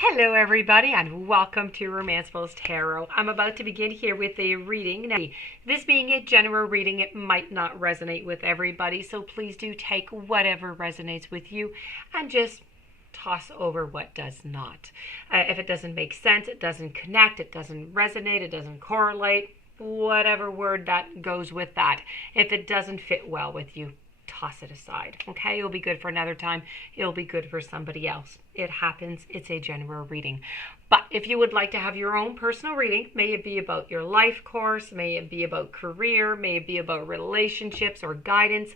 Hello everybody and welcome to Romanceful's Tarot. I'm about to begin here with a reading. Now, this being a general reading, it might not resonate with everybody, so please do take whatever resonates with you and just toss over what does not. If it doesn't make sense, it doesn't connect, it doesn't resonate, it doesn't correlate, whatever word that goes with that. If it doesn't fit well with you, toss it aside. Okay, it'll be good for another time. It'll be good for somebody else. It happens. It's a general reading. But if you would like to have your own personal reading, may it be about your life course, may it be about career, may it be about relationships or guidance,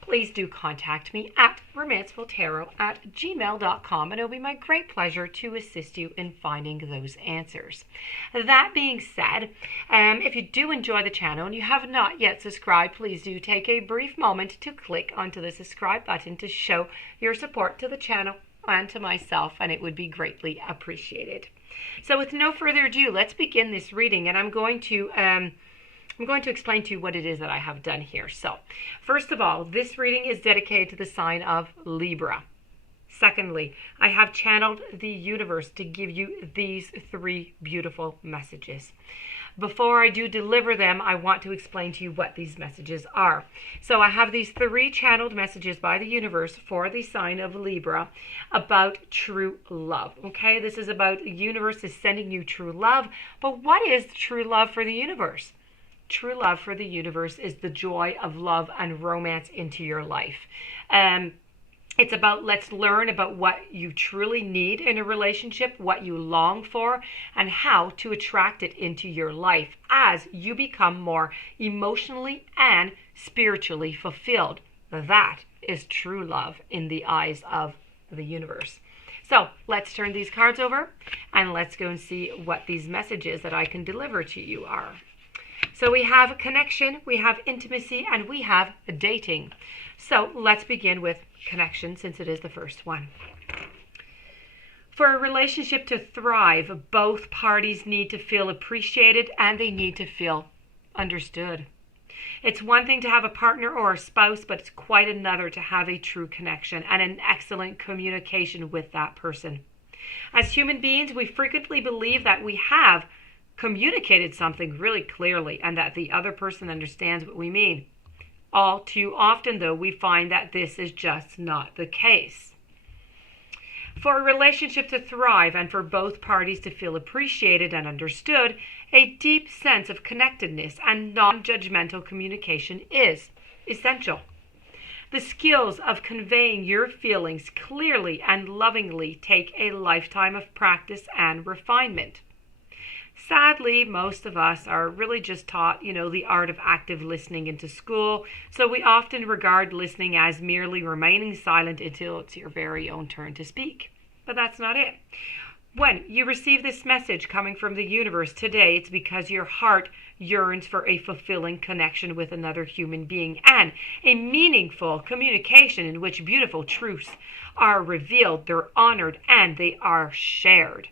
please do contact me at romancefultarot@gmail.com, and it'll be my great pleasure to assist you in finding those answers. That being said, if you do enjoy the channel and you have not yet subscribed, please do take a brief moment to click onto the subscribe button to show your support to the channel and to myself, and it would be greatly appreciated. So with no further ado, let's begin this reading, and I'm going to explain to you what it is that I have done here. So, first of all, this reading is dedicated to the sign of Libra. Secondly, I have channeled the universe to give you these three beautiful messages. Before I do deliver them, I want to explain to you what these messages are. So I have these three channeled messages by the universe for the sign of Libra about true love. Okay, this is about the universe is sending you true love. But what is true love for the universe? True love for the universe is the joy of love and romance into your life. It's about, let's learn about what you truly need in a relationship, what you long for, and how to attract it into your life as you become more emotionally and spiritually fulfilled. That is true love in the eyes of the universe. So let's turn these cards over and let's go and see what these messages that I can deliver to you are. So we have connection, we have intimacy, and we have dating. So let's begin with connection, since it is the first one. For a relationship to thrive, both parties need to feel appreciated and they need to feel understood. It's one thing to have a partner or a spouse, but it's quite another to have a true connection and an excellent communication with that person. As human beings, we frequently believe that we have communicated something really clearly and that the other person understands what we mean. All too often, though, we find that this is just not the case. For a relationship to thrive and for both parties to feel appreciated and understood, a deep sense of connectedness and non-judgmental communication is essential. The skills of conveying your feelings clearly and lovingly take a lifetime of practice and refinement. Sadly, most of us are really just taught, the art of active listening into school, so we often regard listening as merely remaining silent until it's your very own turn to speak. But that's not it. When you receive this message coming from the universe today, it's because your heart yearns for a fulfilling connection with another human being and a meaningful communication in which beautiful truths are revealed, they're honored, and they are shared.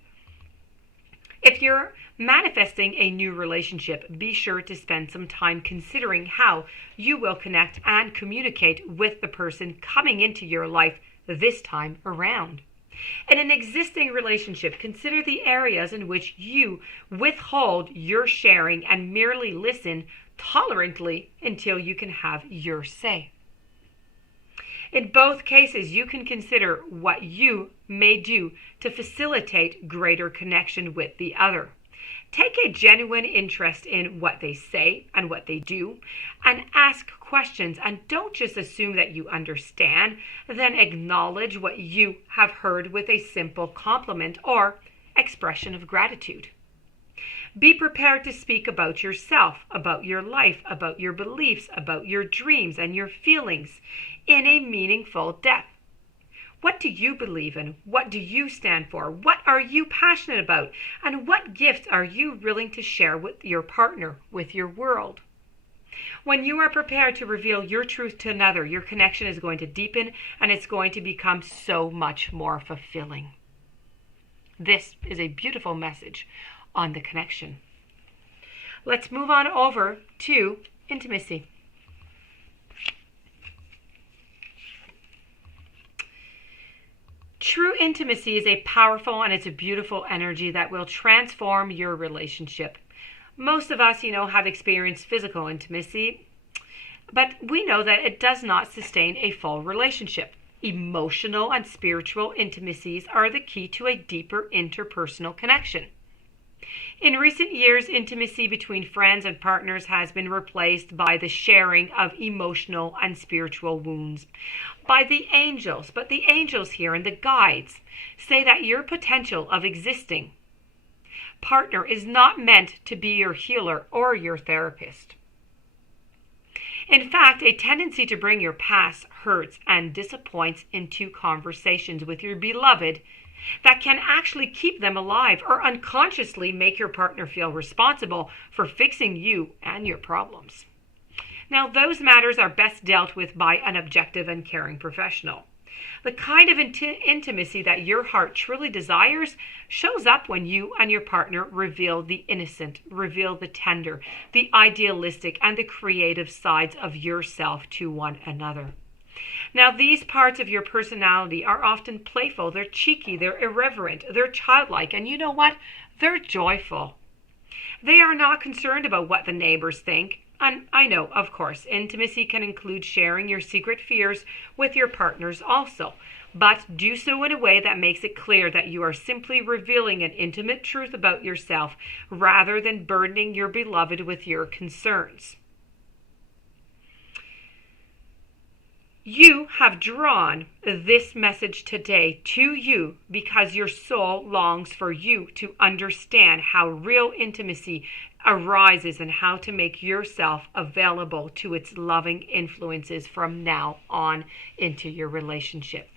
If you're manifesting a new relationship, be sure to spend some time considering how you will connect and communicate with the person coming into your life this time around. In an existing relationship, consider the areas in which you withhold your sharing and merely listen tolerantly until you can have your say. In both cases, you can consider what you may do to facilitate greater connection with the other. Take a genuine interest in what they say and what they do, and ask questions, and don't just assume that you understand. Then acknowledge what you have heard with a simple compliment or expression of gratitude. Be prepared to speak about yourself, about your life, about your beliefs, about your dreams and your feelings in a meaningful depth. What do you believe in? What do you stand for? What are you passionate about? And what gifts are you willing to share with your partner, with your world? When you are prepared to reveal your truth to another, your connection is going to deepen and it's going to become so much more fulfilling. This is a beautiful message on the connection. Let's move on over to intimacy. True intimacy is a powerful and it's a beautiful energy that will transform your relationship. Most of us, have experienced physical intimacy, but we know that it does not sustain a full relationship. Emotional and spiritual intimacies are the key to a deeper interpersonal connection. In recent years, intimacy between friends and partners has been replaced by the sharing of emotional and spiritual wounds by the angels. But the angels here and the guides say that your potential of existing partner is not meant to be your healer or your therapist. In fact, a tendency to bring your past hurts and disappoints into conversations with your beloved that can actually keep them alive or unconsciously make your partner feel responsible for fixing you and your problems. Now, those matters are best dealt with by an objective and caring professional. The kind of intimacy that your heart truly desires shows up when you and your partner reveal the innocent, reveal the tender, the idealistic, and the creative sides of yourself to one another. Now, these parts of your personality are often playful, they're cheeky, they're irreverent, they're childlike, and you know what? They're joyful. They are not concerned about what the neighbors think. And I know, of course, intimacy can include sharing your secret fears with your partners also, but do so in a way that makes it clear that you are simply revealing an intimate truth about yourself rather than burdening your beloved with your concerns. You have drawn this message today to you because your soul longs for you to understand how real intimacy arises and how to make yourself available to its loving influences from now on into your relationship.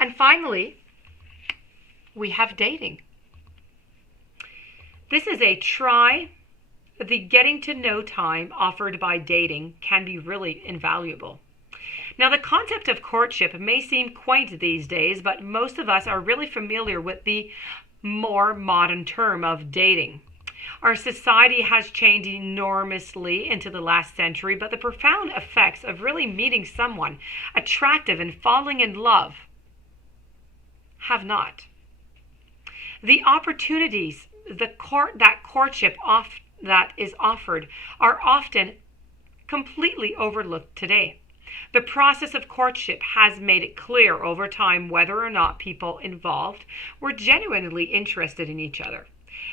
And finally, we have dating. This is a try. The getting to know time offered by dating can be really invaluable. Now, the concept of courtship may seem quaint these days, but most of us are really familiar with the more modern term of dating. Our society has changed enormously into the last century, but the profound effects of really meeting someone attractive and falling in love have not. The opportunities that courtship that is offered are often completely overlooked today. The process of courtship has made it clear over time whether or not people involved were genuinely interested in each other.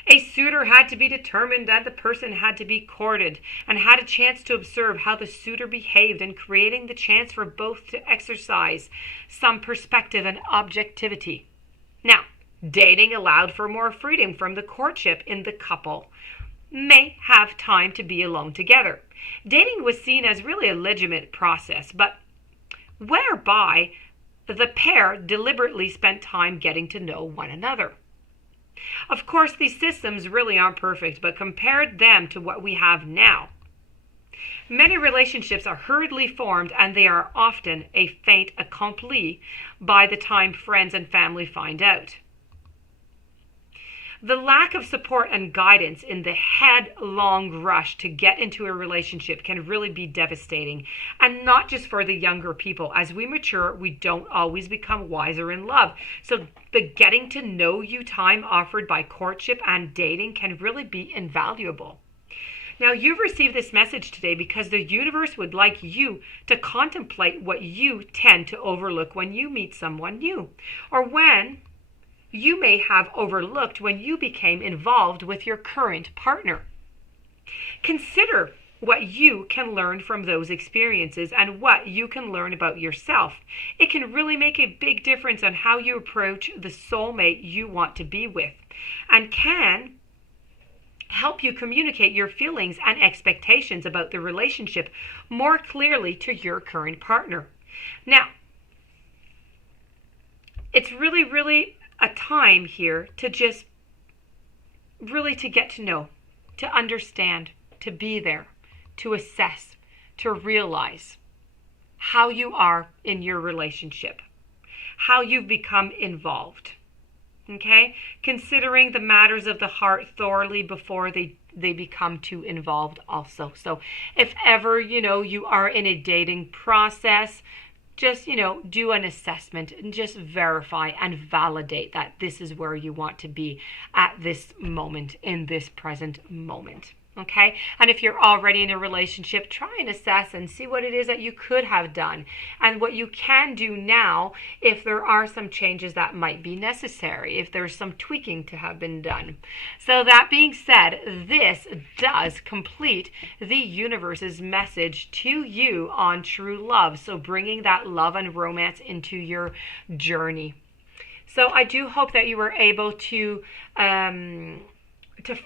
A suitor had to be determined that the person had to be courted and had a chance to observe how the suitor behaved, and creating the chance for both to exercise some perspective and objectivity. Now, dating allowed for more freedom from the courtship in the couple may have time to be alone together. Dating was seen as really a legitimate process, but whereby the pair deliberately spent time getting to know one another. Of course, these systems really aren't perfect, but compared them to what we have now, many relationships are hurriedly formed, and they are often a fait accompli by the time friends and family find out. The lack of support and guidance in the headlong rush to get into a relationship can really be devastating, and not just for the younger people. As we mature, we don't always become wiser in love. So the getting to know you time offered by courtship and dating can really be invaluable. Now, you've received this message today because the universe would like you to contemplate what you tend to overlook when you meet someone new, or when you may have overlooked when you became involved with your current partner. Consider what you can learn from those experiences and what you can learn about yourself. It can really make a big difference on how you approach the soulmate you want to be with, and can help you communicate your feelings and expectations about the relationship more clearly to your current partner. Now, it's really a time here to just really to get to know, to understand, to be there, to assess, to realize how you are in your relationship, how you've become involved. Okay? Considering the matters of the heart thoroughly before they become too involved also. So if ever, you are in a dating process, just, do an assessment and just verify and validate that this is where you want to be at this moment, in this present moment. Okay, and if you're already in a relationship, try and assess and see what it is that you could have done and what you can do now if there are some changes that might be necessary, if there's some tweaking to have been done. So that being said, this does complete the universe's message to you on true love. So bringing that love and romance into your journey. So I do hope that you were able to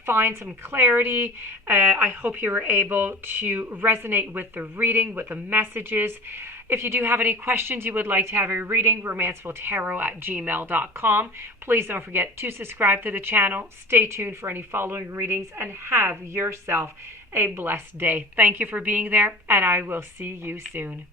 find some clarity. I hope you were able to resonate with the reading, with the messages. If you do have any questions you would like to have a reading, romancefultarot@gmail.com. Please don't forget to subscribe to the channel. Stay tuned for any following readings and have yourself a blessed day. Thank you for being there, and I will see you soon.